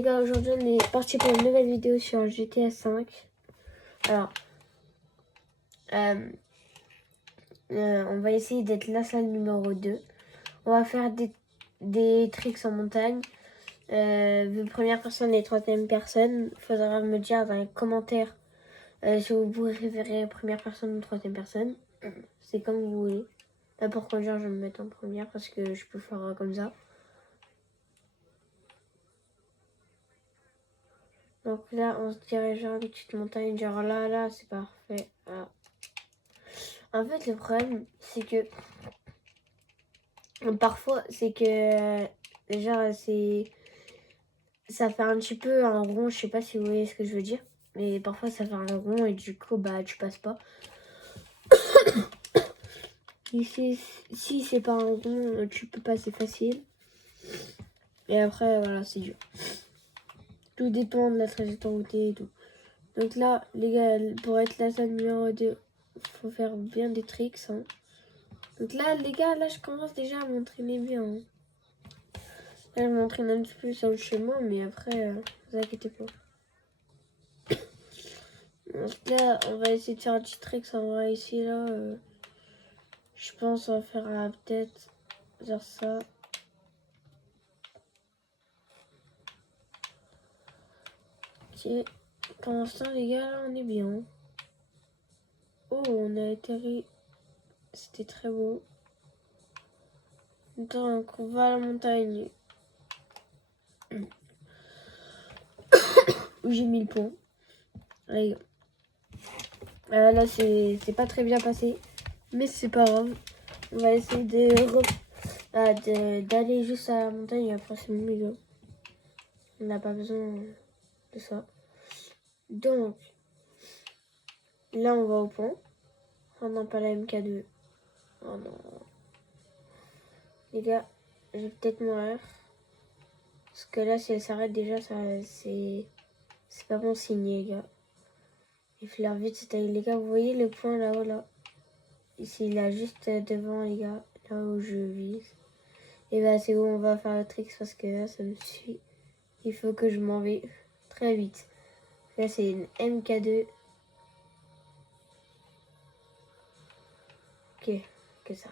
les gars, aujourd'hui on est parti pour une nouvelle vidéo sur GTA 5. Alors, on va essayer d'être la salle numéro 2. On va faire des tricks en montagne. De première personne et troisième personne. Il faudra me dire dans les commentaires si vous préférez première personne ou troisième personne. C'est comme vous voulez. Là pour conduire, je vais me mettre en première parce que je peux faire comme ça. Donc là, on se dirige vers une petite montagne, genre là, c'est parfait. Voilà. En fait, le problème, c'est que parfois, c'est que genre, ça fait un petit peu un rond, je sais pas si vous voyez ce que je veux dire. Mais parfois, ça fait un rond et du coup, bah, tu passes pas. Ici, si c'est pas un rond, tu peux passer facile. Et après, voilà, c'est dur. Tout dépend de la trajectoire routée et tout. Donc là, les gars, pour être la salle numéro 2, faut faire bien des tricks. Hein. Donc là, les gars, là, je commence déjà à m'entraîner bien. Hein. Là, je m'entraîne un petit peu sur le chemin, mais après, vous inquiétez pas. Donc là, on va essayer de faire un petit trick. On va ici, là. Je pense on va faire peut-être genre ça. Ok. Pour l'instant, les gars, là, on est bien. Oh, on a atterri. C'était très beau. Donc, on va à la montagne. Où j'ai mis le pont. Allez. Là, c'est pas très bien passé. Mais c'est pas grave. On va essayer d'aller juste à la montagne et après c'est mieux. On n'a pas besoin de ça. Donc, là, on va au pont. Oh non, pas la MK2. Oh non. Les gars, je vais peut-être mourir. Parce que là, si elle s'arrête déjà, c'est pas bon signe, les gars. Il faut faire vite, c'est les gars. Vous voyez le point là-haut, là? Ici, là, juste devant, les gars. Là où je vise. Et bah, c'est où on va faire le trick parce que là, ça me suit. Il faut que je m'en vais très vite. Là, c'est une MK2. Ok, que ça.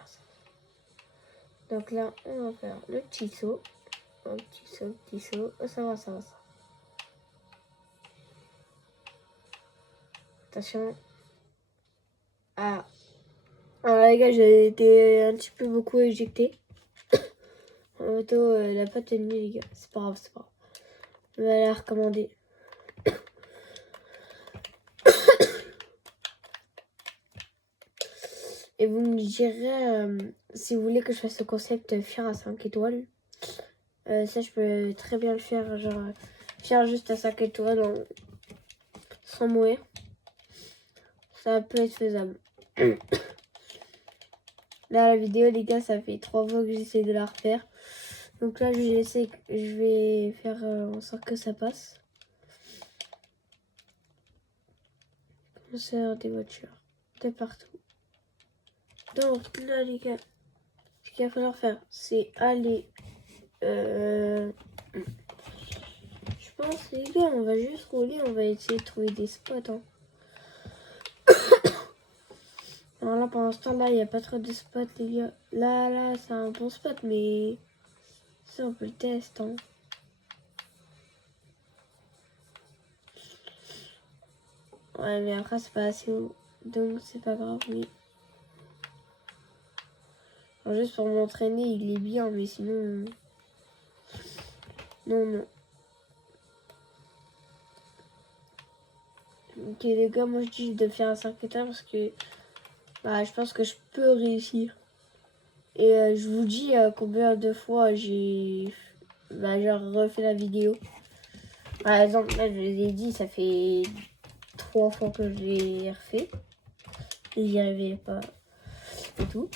Donc là, on va faire le petit saut. Un petit saut. Oh, ça va. Attention. Ah. Alors les gars, j'ai été un petit peu beaucoup éjecté. En moto, elle a pas tenu les gars. C'est pas grave. On va la recommander. Et vous me direz si vous voulez que je fasse le concept faire à 5 étoiles. Ça, je peux très bien le faire. Genre, faire juste à 5 étoiles sans mourir. Ça peut être faisable. Là, la vidéo, les gars, ça fait 3 fois que j'essaie de la refaire. Donc là, je vais faire en sorte que ça passe. Concert des voitures de partout. Donc là, les gars, ce qu'il va falloir faire, c'est aller... Je pense, les gars, on va juste rouler, on va essayer de trouver des spots. Hein. Alors là, pour l'instant, là, il n'y a pas trop de spots, les gars. Là, c'est un bon spot, mais ça, on peut le tester. Hein. Ouais, mais après, c'est pas assez haut. Donc, c'est pas grave, mais... Alors, juste pour m'entraîner, il est bien, mais sinon... Non. Ok, les gars, moi, je dis de faire un 5 étoiles parce que... Bah, je pense que je peux réussir. Et je vous dis combien de fois j'ai genre refait la vidéo. Par exemple, là, je vous ai dit, ça fait 3 fois que je l'ai refait. Et j'y arrivais pas et tout.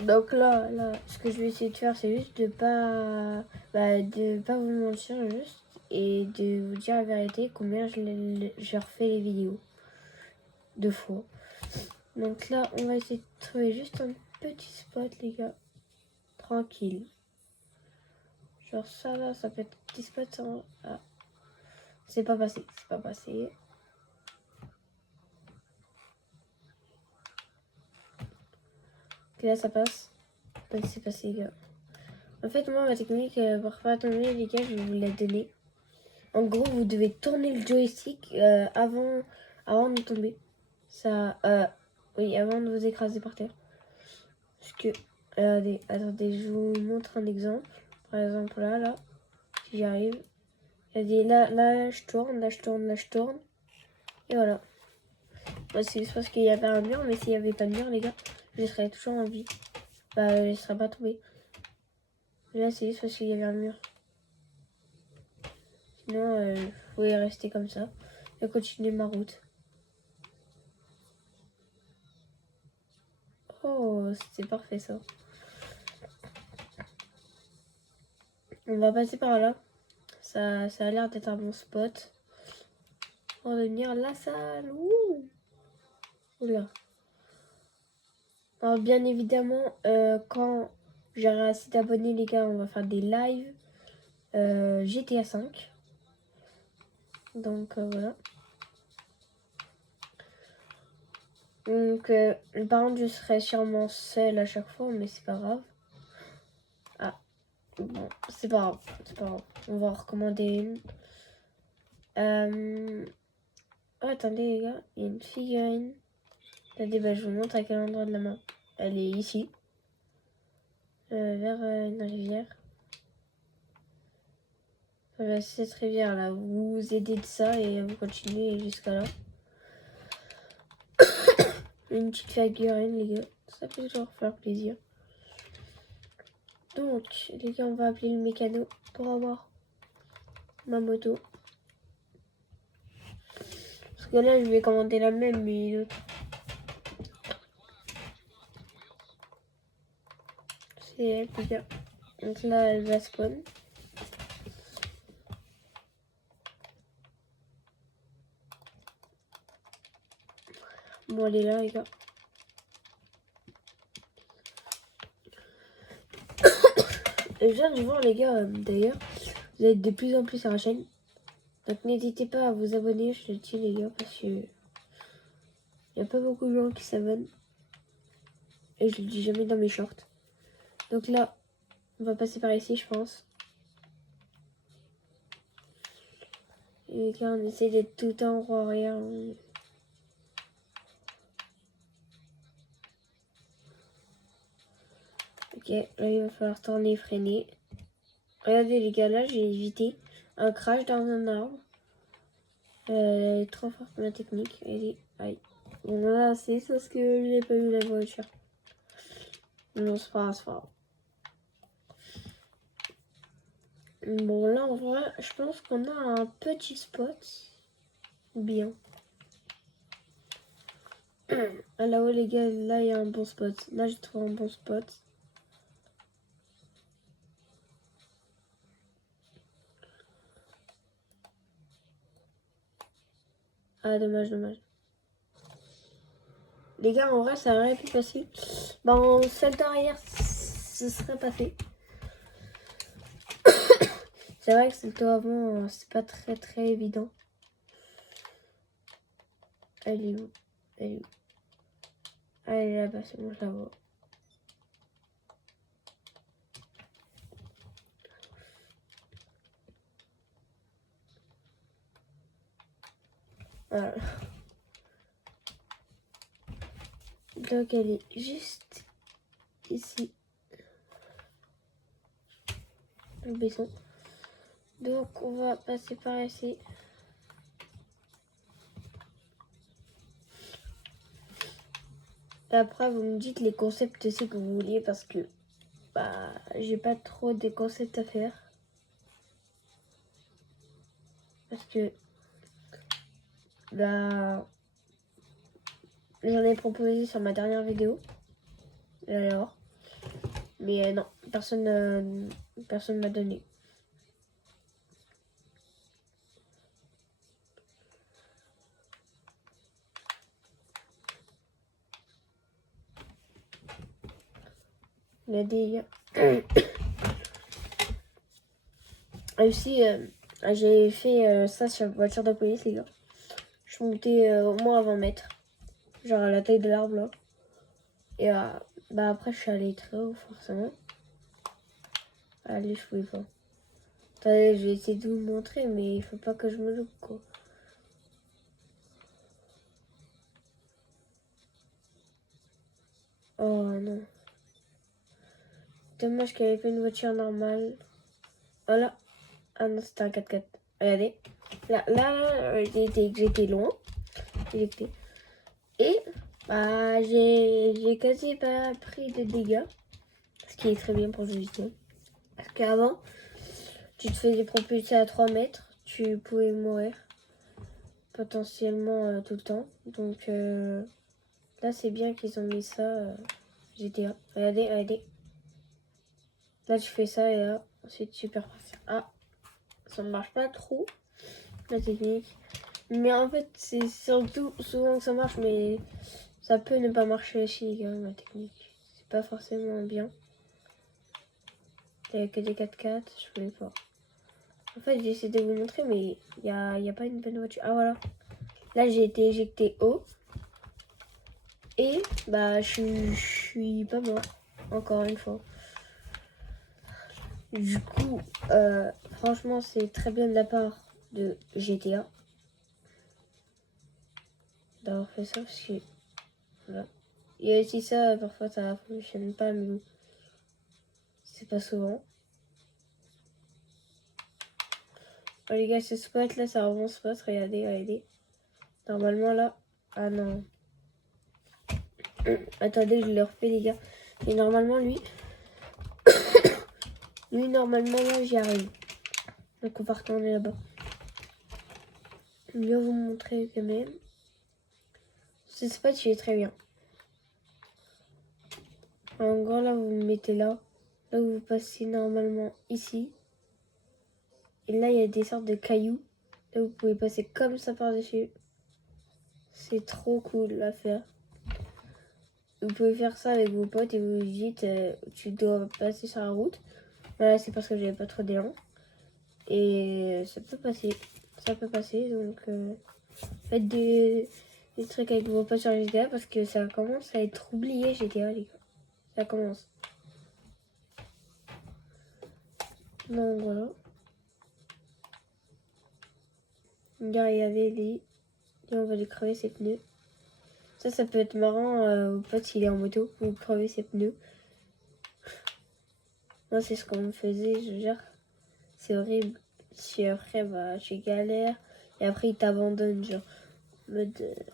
Donc là, ce que je vais essayer de faire, c'est juste de pas vous mentir, juste. Et de vous dire la vérité, combien je refais les vidéos. 2 fois. Donc là, on va essayer de trouver juste un petit spot, les gars. Tranquille. Genre ça là, ça peut être 10 spots. Ah, C'est pas passé. C'est pas passé. Ok, là, ça passe. C'est passé, les gars. En fait, moi, ma technique pour pas tomber, les gars, je vais vous la donner. En gros, vous devez tourner le joystick avant de tomber. Ça, oui, avant de vous écraser par terre. Parce que, attendez, je vous montre un exemple. Par exemple, là, si j'y arrive. Là, je tourne, là, je tourne, là, je tourne. Et voilà. Bah, c'est parce qu'il y avait un mur, mais s'il n'y avait pas de mur, les gars, je serais toujours en vie. Bah, je ne serais pas tombé. Là, c'est juste parce qu'il y avait un mur. Sinon, je pouvais rester comme ça et continuer ma route. Oh, c'est parfait ça. On va passer par là. Ça a l'air d'être un bon spot. Pour devenir la salle. Ouh. Oula. Alors, bien évidemment, quand j'aurai assez d'abonnés, les gars, on va faire des lives GTA 5. Donc, voilà. Donc, par contre, je serai sûrement seule à chaque fois, mais c'est pas grave. Ah, bon, c'est pas grave, c'est pas grave. On va en recommander une. Oh, attendez, les gars, il y a une figurine. Attendez, bah, je vous montre à quel endroit de la main. Elle est ici, vers une rivière. Cette rivière-là, vous vous aidez de ça et vous continuez jusqu'à là. Une petite figurine, les gars. Ça peut toujours faire plaisir. Donc, les gars, on va appeler le mécano pour avoir ma moto. Parce que là, je vais commander la même, mais l'autre. C'est elle, les gars. Donc là, elle va spawn. Bon, elle est là, les gars. Et je viens de voir, les gars, d'ailleurs, vous êtes de plus en plus sur la chaîne. Donc n'hésitez pas à vous abonner, je le dis, les gars, parce que il n'y a pas beaucoup de gens qui s'abonnent. Et je le dis jamais dans mes shorts. Donc là, on va passer par ici, je pense. Et là, on essaie d'être tout en roi arrière. Ok, là, il va falloir tourner et freiner. Regardez, les gars, là, j'ai évité un crash dans un arbre. Elle est trop forte ma technique. Elle est... Aïe. Bon, là, c'est parce que je n'ai pas eu la voiture. Non, c'est pas grave, c'est pas grave. Bon, là, en vrai, je pense qu'on a un petit spot. Bien. Ah, là-haut, les gars, là, il y a un bon spot. Là, j'ai trouvé un bon spot. Ah, dommage, dommage. Les gars, en vrai, ça aurait pu passer. Bah, en salto arrière, ce serait passé. C'est vrai que salto avant, c'est pas très très évident. Elle est où? Elle est où? Ah, elle est là-bas, c'est bon, je la vois. Voilà. Donc, elle est juste ici. Le baisson. Donc, on va passer par ici. Et après, vous me dites les concepts aussi que vous vouliez parce que bah, j'ai pas trop des concepts à faire. Parce que bah, j'en ai proposé sur ma dernière vidéo. Et alors, mais non, personne m'a donné. Il y a des... aussi, J'ai fait ça sur la voiture de police, les gars. Je suis montée au moins à 20 mètres. Genre à la taille de l'arbre, là. Et bah après, je suis allée très haut, forcément. Allez, je pouvais pas. Attendez, je vais essayer de vous montrer, mais il faut pas que je me loupe, quoi. Oh non. Dommage qu'il n'y avait pas une voiture normale. Voilà. Ah non, c'était un 4x4. Regardez. Là, j'étais loin. J'étais. Et bah, j'ai quasi pas pris de dégâts. Ce qui est très bien pour le GTA. Parce qu'avant, tu te faisais propulser à 3 mètres. Tu pouvais mourir. Potentiellement tout le temps. Donc là, c'est bien qu'ils ont mis ça GTA. Regardez, regardez. Là, tu fais ça et là, ensuite, super parti. Ah, ça ne marche pas trop, la technique. Mais en fait, c'est surtout souvent que ça marche, mais ça peut ne pas marcher aussi, les gars, ma technique. C'est pas forcément bien. Il n'y a que des 4x4, je voulais pas. En fait, j'ai essayé de vous montrer, mais il y a pas une bonne voiture. Ah, voilà. Là, j'ai été éjecté haut. Et, bah, je suis pas mort. Encore une fois. Du coup, franchement, c'est très bien de la part de GTA d'avoir fait ça parce que voilà. Il y a aussi ça, parfois ça fonctionne pas, mais c'est pas souvent. Oh, les gars, ce spot là, c'est un bon spot. Regardez, regardez. Normalement là. Ah non. Attendez, je le refais, les gars. Et normalement, lui. Lui, normalement, là, j'y arrive. Donc, on va retourner là-bas. Je vais vous montrer quand même. Ce spot, il est très bien. En gros, là, vous vous mettez là. Là, vous passez normalement ici. Et là, il y a des sortes de cailloux. Là, vous pouvez passer comme ça par-dessus. C'est trop cool à faire. Vous pouvez faire ça avec vos potes et vous dites tu dois passer sur la route. Voilà, c'est parce que j'avais pas trop d'élan. Et ça peut passer. Ça peut passer. Donc faites des trucs avec vos potes sur GTA parce que ça commence à être oublié GTA, les gars. Ça commence. Donc voilà. Regarde, il y avait les. Et on va lui crever ses pneus. Ça peut être marrant au pote s'il est en moto. Vous crevez ses pneus. Moi, c'est ce qu'on me faisait, je gère. C'est horrible. Si après, bah, tu galères. Et après, ils t'abandonnent, genre.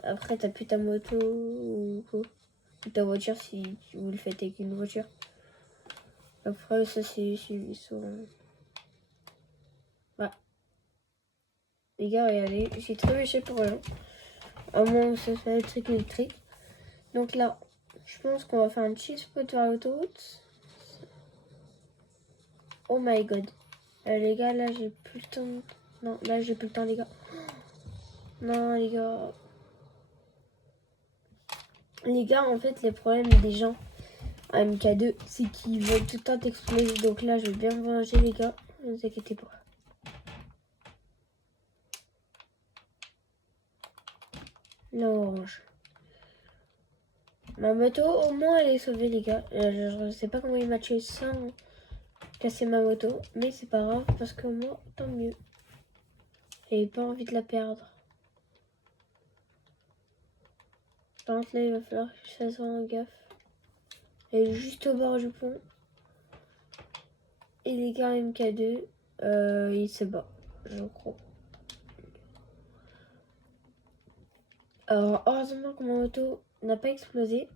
Après, t'as plus ta moto ou ta voiture si vous le faites avec une voiture. Après, ça, c'est souvent. Bah. Les gars, regardez, j'ai trébuché pour rien. À moins que ce soit le truc électrique. Donc là, je pense qu'on va faire un petit spot vers l'autoroute. Oh my god. Les gars, là, j'ai plus le temps. Non, là, j'ai plus le temps, les gars. Non, les gars. Les gars, en fait, les problèmes des gens à MK2, c'est qu'ils veulent tout le temps t'exploser. Donc là, je vais bien me venger, les gars. Ne vous inquiétez pas. L'orange. Ma moto, au moins, elle est sauvée, les gars. Je sais pas comment il m'a tué sans casser ma moto. Mais c'est pas grave, parce que moi, tant mieux. J'avais pas envie de la perdre. Par contre, là, il va falloir que je fasse vraiment gaffe. Elle est juste au bord du pont. Et les gars, MK2, il se bat, je crois. Alors, heureusement que ma moto n'a pas explosé.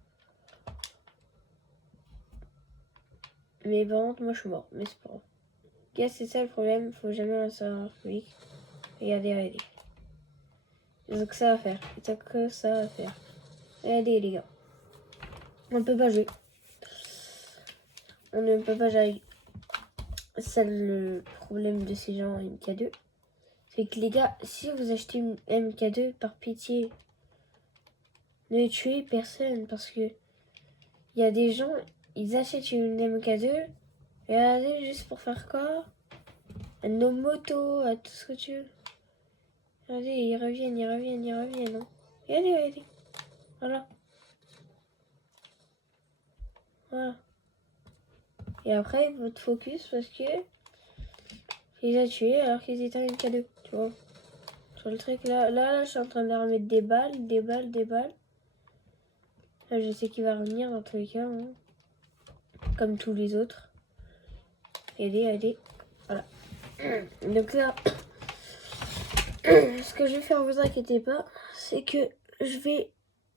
Mais par contre, moi, je suis mort. Mais c'est pas grave. Gars, c'est ça le problème. Faut jamais un serveur public. Regardez, regardez. Ils ont que ça à faire. Ils ont que ça à faire. Regardez, les gars. On ne peut pas jouer. On ne peut pas jouer. C'est le problème de ces gens MK2. C'est que les gars, si vous achetez une MK2, par pitié, ne tuez personne. Parce que il y a des gens, ils achètent une MK2. Regardez, juste pour faire quoi? nos motos, à tout ce que tu veux. Regardez, ils reviennent, hein. Regardez. Voilà. Et après, il faut te focus parce que il les a tués alors qu'ils étaient un cadeau, tu vois. Sur le truc, là, je suis en train de leur mettre des balles. Là, je sais qu'il va revenir dans tous les cas, hein. Comme tous les autres. Allez. Voilà. Donc là, ce que je vais faire, vous inquiétez pas, c'est que je vais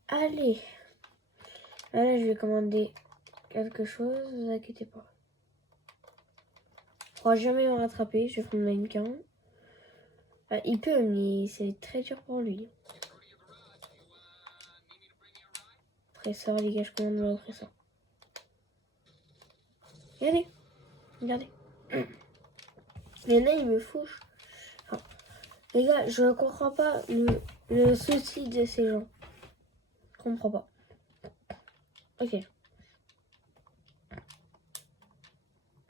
aller. Là, je vais commander quelque chose, vous inquiétez pas. Je pourra jamais me rattraper, je vais prendre une 40. Enfin, il peut, mais c'est très dur pour lui. Presseur, les gars, je commande le presseur. Regardez. Mais là, il me fouche. Enfin, les gars, je ne comprends pas le souci de ces gens. Je comprends pas. Ok.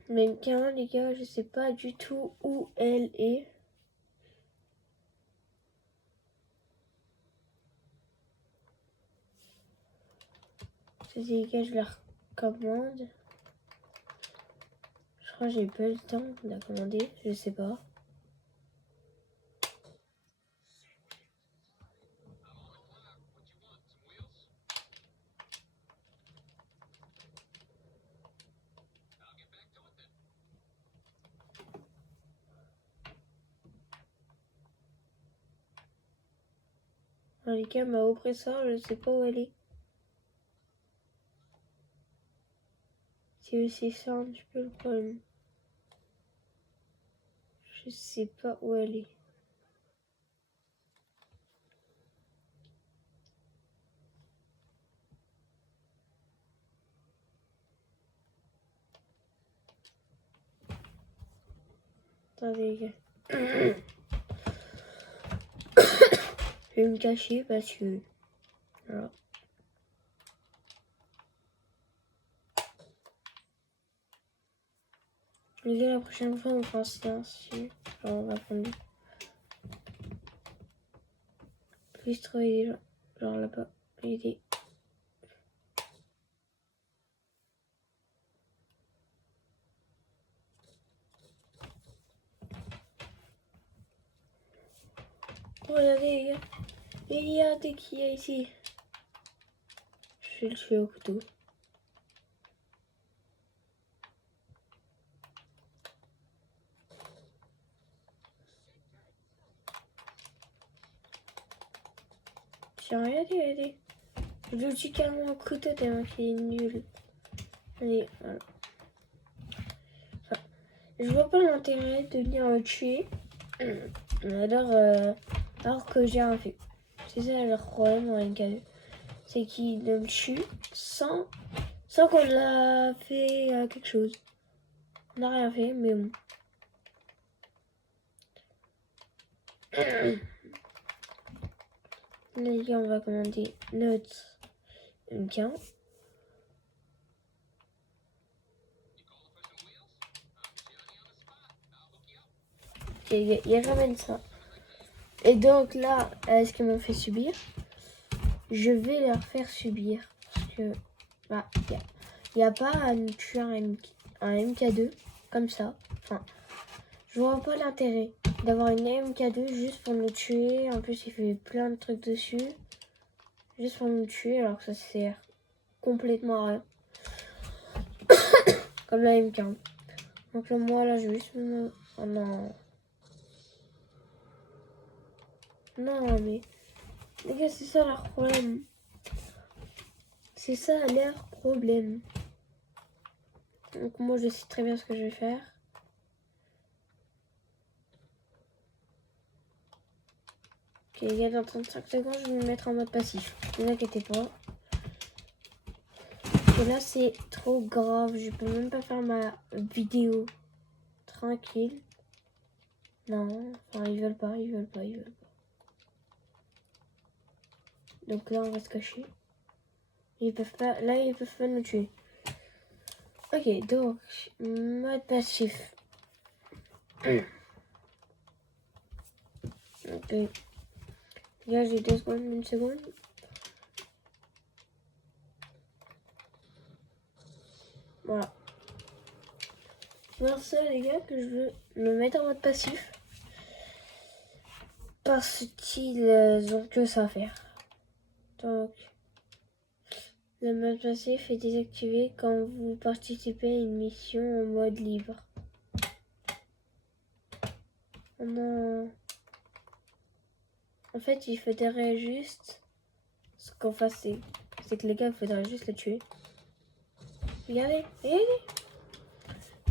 Mais carrément, les gars, je sais pas du tout où elle est. Les gars, je la recommande. Je crois que j'ai pas eu le temps de la commander. Je sais pas. Alors, les gars, ma oppresseur, je sais pas où elle est. C'est ça un petit peu le problème. Je sais pas où elle est. Attendez, les gars. Je vais me cacher parce que... Voilà. Les gars, la prochaine fois, on fera un silencieux. Genre, on va prendre plus trouver des gens. Genre là-bas. Aider. Regardez, les gars. Regardez qui est ici. Je vais le tuer au couteau. Tiens, regardez. Je le tue carrément au couteau tellement qu'il est nul. Allez, voilà. Enfin, je vois pas l'intérêt de venir le tuer. Alors que j'ai rien fait. C'est ça le problème dans NK2. C'est qu'il me tue sans qu'on a fait quelque chose. On n'a rien fait, mais bon. Les gars, on va commander notre MK1. Il ramène ça. Et donc là, ce qu'ils m'ont fait subir, je vais leur faire subir. Parce que, bah, il n'y a pas à nous tuer un MK2 comme ça. Enfin, je vois pas l'intérêt d'avoir une MK2 juste pour nous tuer. En plus, il fait plein de trucs dessus. Juste pour nous tuer alors que ça sert complètement à rien. Comme la M40. Donc là, moi, là, je vais juste me... Oh non. Non, mais... Les gars, c'est ça leur problème. C'est ça leur problème. Donc moi, je sais très bien ce que je vais faire. Ok, les gars, dans 35 secondes, je vais me mettre en mode passif. Ne vous inquiétez pas. Et là, c'est trop grave. Je peux même pas faire ma vidéo tranquille. Non, enfin, ils veulent pas. Donc là, on va se cacher. Ils peuvent pas, là, ils peuvent pas nous tuer. Ok, donc, mode passif. Ok. Là, j'ai 2 secondes, 1 seconde. Voilà. Voir ça, les gars, que je veux me mettre en mode passif. Parce qu'ils ont que ça à faire. Donc, le mode passif est désactivé quand vous participez à une mission en mode libre. Non. En fait, il faudrait juste... Ce qu'on fasse, c'est que les gars, il faudrait juste les tuer. Regardez, regardez.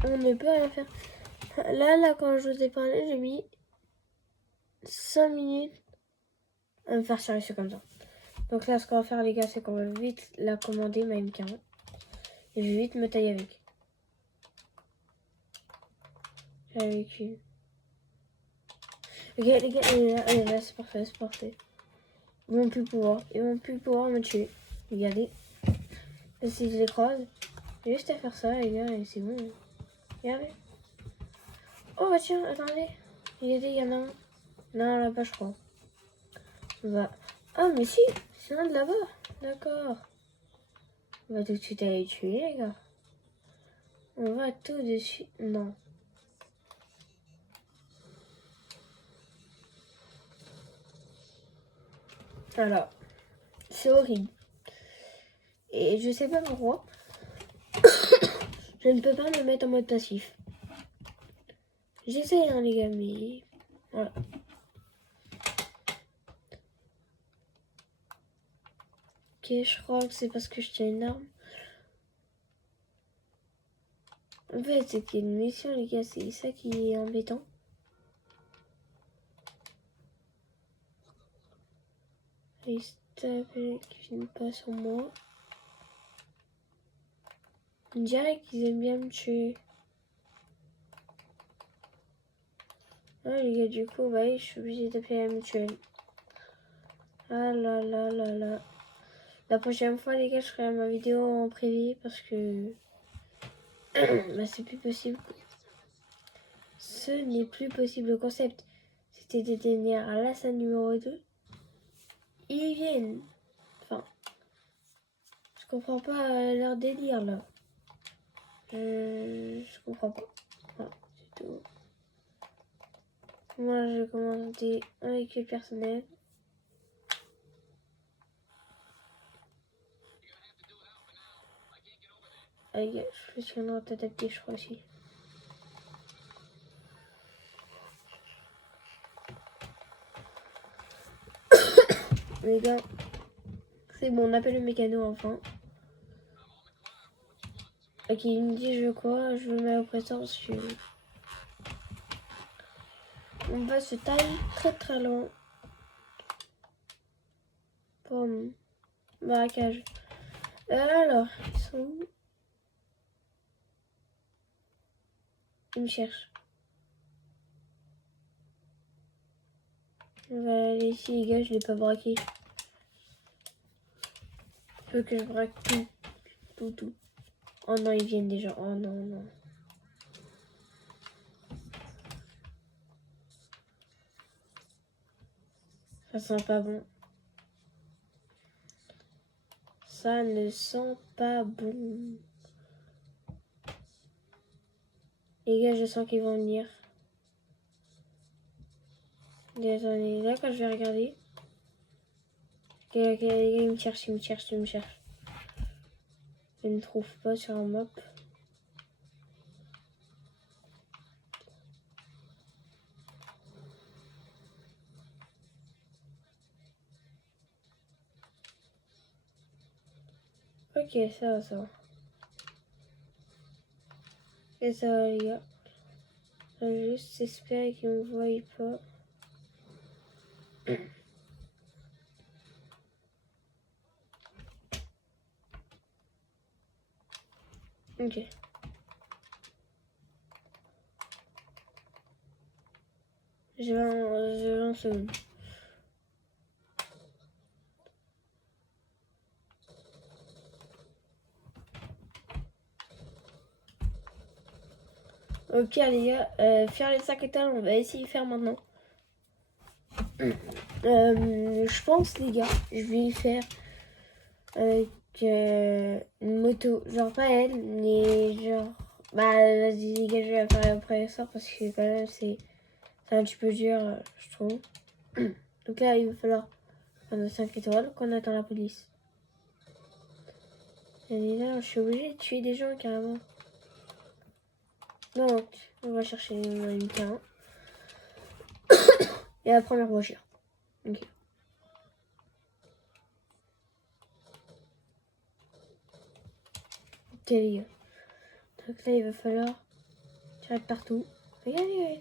On ne peut rien faire. Là, quand je vous ai parlé, j'ai mis 5 minutes à me faire charger comme ça. Donc là, ce qu'on va faire, les gars, c'est qu'on va vite la commander, ma M40. Et je vais vite me tailler avec. Avec une. Ok, les gars, elle est là, c'est parfait, c'est parfait. Ils vont plus pouvoir me tuer. Regardez. Et si je les croise, j'ai juste à faire ça, les gars, et c'est bon. Regardez. Oh, bah tiens, attendez. Regardez, il y en a un. Non, là-bas, je crois. On va... Ah, mais si, c'est un de là-bas. D'accord. On va tout de suite aller les tuer, les gars. On va tout de suite... Non. Alors, c'est horrible. Et je sais pas pourquoi. Je ne peux pas me mettre en mode passif. J'essaie, hein, les gars, mais... Voilà. Ok, je crois que c'est parce que je tiens une arme. En fait, c'est qu'il y a une mission, les gars, c'est ça qui est embêtant. Il se tape qui viennent pas sur moi. On dirait qu'ils aiment bien me tuer. Ah, les gars, du coup, bah, je suis obligée d'appeler la mutuelle. Ah là là là là. La prochaine fois, les gars, je ferai ma vidéo en privé parce que bah, c'est plus possible. Ce n'est plus possible. Le concept, c'était de tenir à la scène numéro 2. Ils viennent. Enfin, je comprends pas leur délire là. Je comprends pas. Voilà, c'est tout. Moi, j'ai commandé un véhicule personnel. Ah, les gars, je me suis en adapté, je crois aussi. Les gars, c'est bon, on appelle le mécano enfin. Ok, il me dit je veux quoi, je veux ma présence. On va se tailler très très loin. Pomme. Barricage. Alors, ils sont où? Ils me cherchent. On va aller ici, les gars, je l'ai pas braqué. Il faut que je braque tout. Tout. Oh non, ils viennent déjà. Oh non, non. Ça sent pas bon. Ça ne sent pas bon. Les gars, je sens qu'ils vont venir. Désolé, là quand je vais regarder. Ok, les gars, ils me cherchent. Ils ne trouvent pas sur un map. Ok, ça va. Et ça va, les gars. Je vais juste espérer qu'ils me voient pas. Ok. Je vais en seconde. Ok les gars, faire les 5 étoiles, on va essayer de faire maintenant. Je pense, les gars, je vais faire avec une moto. Genre pas elle, mais genre... Bah vas-y les gars, je vais faire après ça parce que quand même c'est un petit peu dur, je trouve. Donc là, il va falloir prendre 5 étoiles qu'on attend la police. Et là, je suis obligée de tuer des gens carrément. Donc, on va chercher une terrain. Et la première voiture. Ok. Ok les gars. Donc là, il va falloir tirer de partout. Regardez, regardez.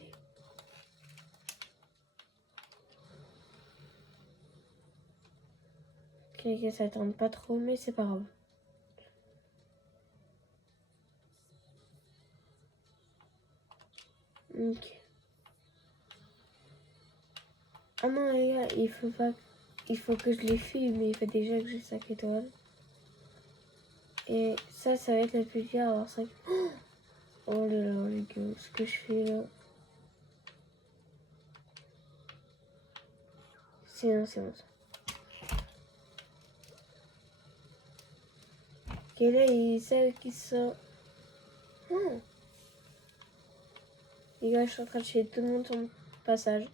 Ok les gars, ça tourne pas trop, mais c'est pas grave. Ok. Ah non les gars, il faut pas... Il faut que je les fuis, mais il faut déjà que j'ai 5 étoiles. Et ça va être le plus dur à avoir 5. Oh là là les gars, ce que je fais là. C'est bon, c'est bon. Ok là, ils savent qu'ils sont... Oh. Les gars, je suis en train de tuer tout le monde sur mon passage.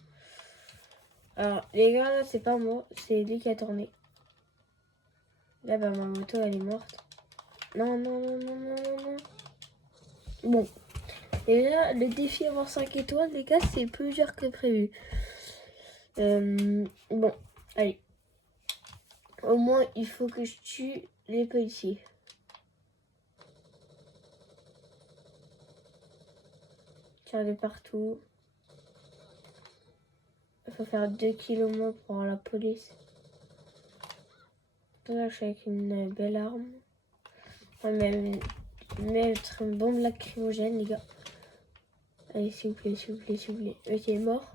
Alors, les gars, là, c'est pas moi. C'est lui qui a tourné. Là, bah, ma moto, elle est morte. Non, non, non, non, non, non, non. Bon. Et là, le défi avoir 5 étoiles, les gars, c'est plus dur que prévu. Bon, allez. Au moins, il faut que je tue les policiers. Tire de partout. Il faut faire 2 km pour avoir la police. Là, je suis avec une belle arme. On va mettre une bombe lacrymogène, les gars. Allez, s'il vous plaît, s'il vous plaît, s'il vous plaît. Ok, mort.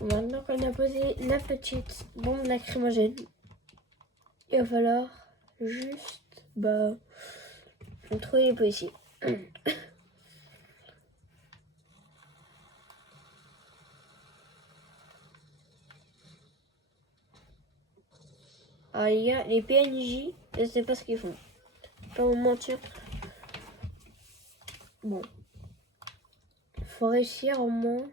Maintenant qu'on a posé la petite bombe lacrymogène, il va falloir juste, trouver les policiers. Alors les gars, les PNJ, je sais pas ce qu'ils font. Pas vous mentir. Bon. Faut réussir au moins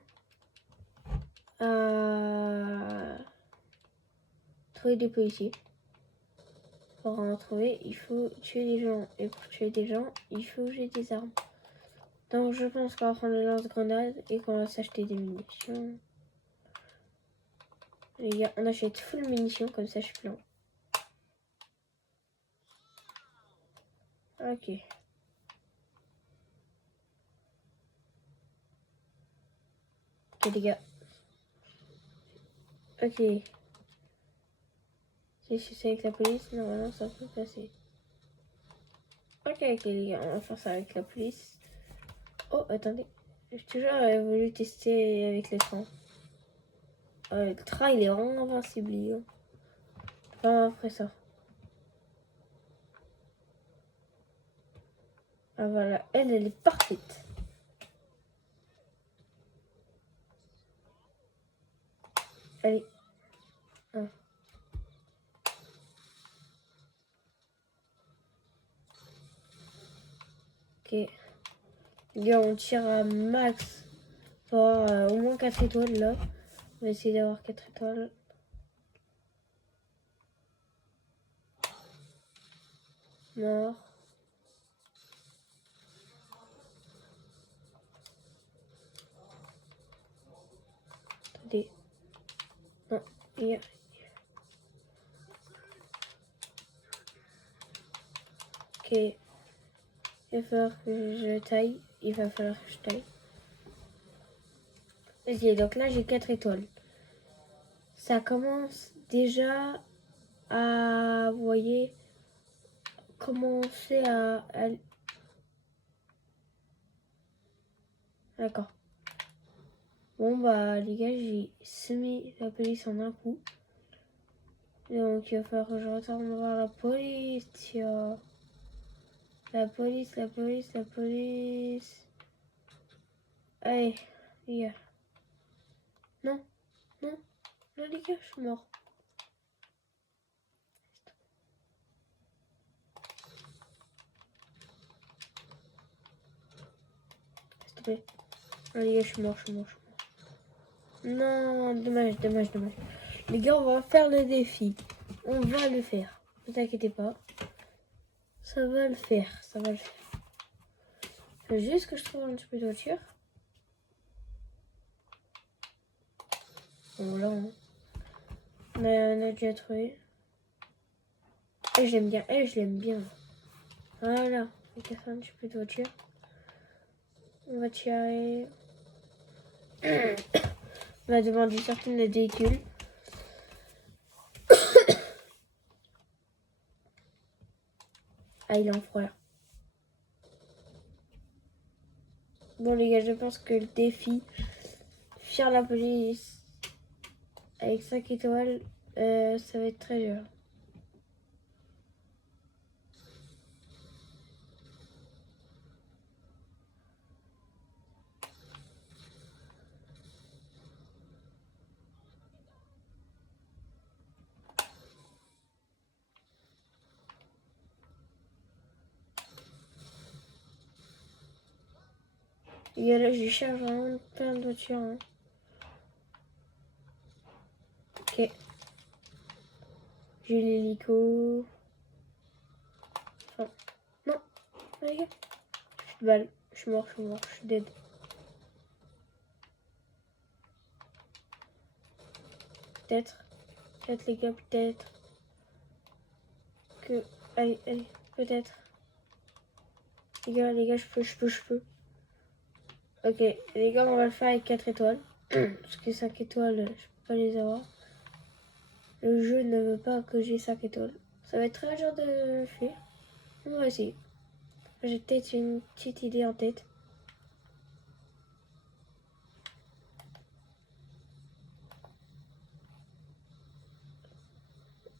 à trouver des policiers. Pour en trouver, il faut tuer des gens. Et pour tuer des gens, il faut que j'ai des armes. Donc je pense qu'on va prendre le lance-grenade et qu'on va s'acheter des munitions. Les gars, on achète full munitions, comme ça je suis plein. Ok. Ok les gars. Ok. Si c'est avec la police, normalement ça peut passer. Ok, ok les gars, on va faire ça avec la police. Oh, attendez. J'ai toujours voulu tester avec le train. Le train, il est vraiment invincible, les gars. Pas après ça. Ah voilà, elle est parfaite. Allez. Ah. Ok. Les gars, on tire à max pour avoir au moins 4 étoiles là. On va essayer d'avoir 4 étoiles. Mort. Attendez. Non, il Ok. Il va falloir que je taille. Il va falloir que je taille. Ok, donc là j'ai 4 étoiles. Ça commence déjà à, vous voyez, commencer à... D'accord. Bon bah les gars, j'ai semé la police en un coup. Donc il va falloir que je retourne voir la police. Tiens. La police, la police, la police. Allez, les gars. Non. Non, non les gars, je suis mort. S'il te plaît. Non les gars, je suis mort. Non, dommage. Les gars, on va faire le défi. On va le faire. Ne t'inquiétez pas. Ça va le faire. Faut juste que je trouve un petit peu de voiture. Bon, là, on a déjà trouvé. Et je l'aime bien. Voilà. On va faire un petit peu de voiture. On va tirer. On va demander certaines de véhicules. Ah, il est en froid. Bon, les gars, je pense que le défi fuir la police avec 5 étoiles, ça va être très dur. Les gars, là, je cherche vraiment plein de voitures. Hein. Ok. J'ai l'hélico. Enfin, non, les gars. J'ai plus de balles. Je suis mort, je suis dead. Peut-être les gars, peut-être. Que. Allez, peut-être. Les gars, je peux. Ok, les gars, on va le faire avec 4 étoiles. Parce que 5 étoiles, je peux pas les avoir. Le jeu ne veut pas que j'ai 5 étoiles. Ça va être très dur de faire. On va essayer. J'ai peut-être une petite idée en tête.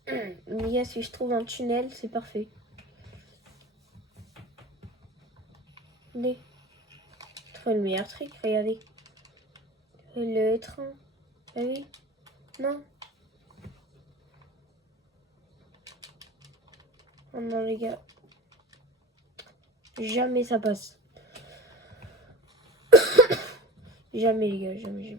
Les gars, si je trouve un tunnel, c'est parfait. Allez. Je trouve le meilleur truc, regardez. Le train. Ah oui. Non. Oh non, les gars. Jamais ça passe. Jamais, les gars, jamais.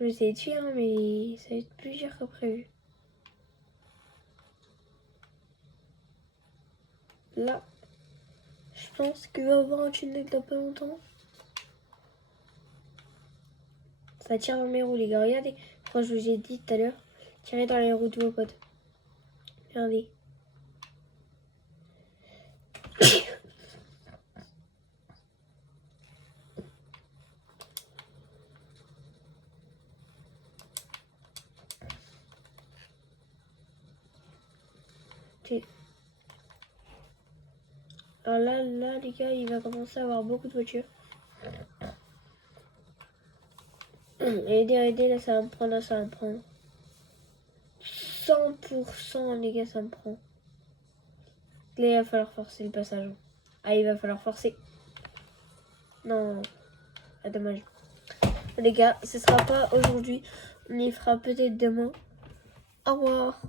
Je vais essayer de fuir, hein, mais ça va être plus dur que prévu. Là, je pense qu'il va y avoir un tunnel dans pas longtemps. Ça tire dans mes roues, les gars. Regardez. Quand je vous ai dit tout à l'heure, tirez dans les roues de vos potes. Regardez. Alors là, les gars, il va commencer à avoir beaucoup de voitures. Aidez, là, ça va me prendre. 100%, les gars, ça me prend. Là, il va falloir forcer le passage. Ah, il va falloir forcer. Non. Ah, dommage. Les gars, ce sera pas aujourd'hui. On y fera peut-être demain. Au revoir.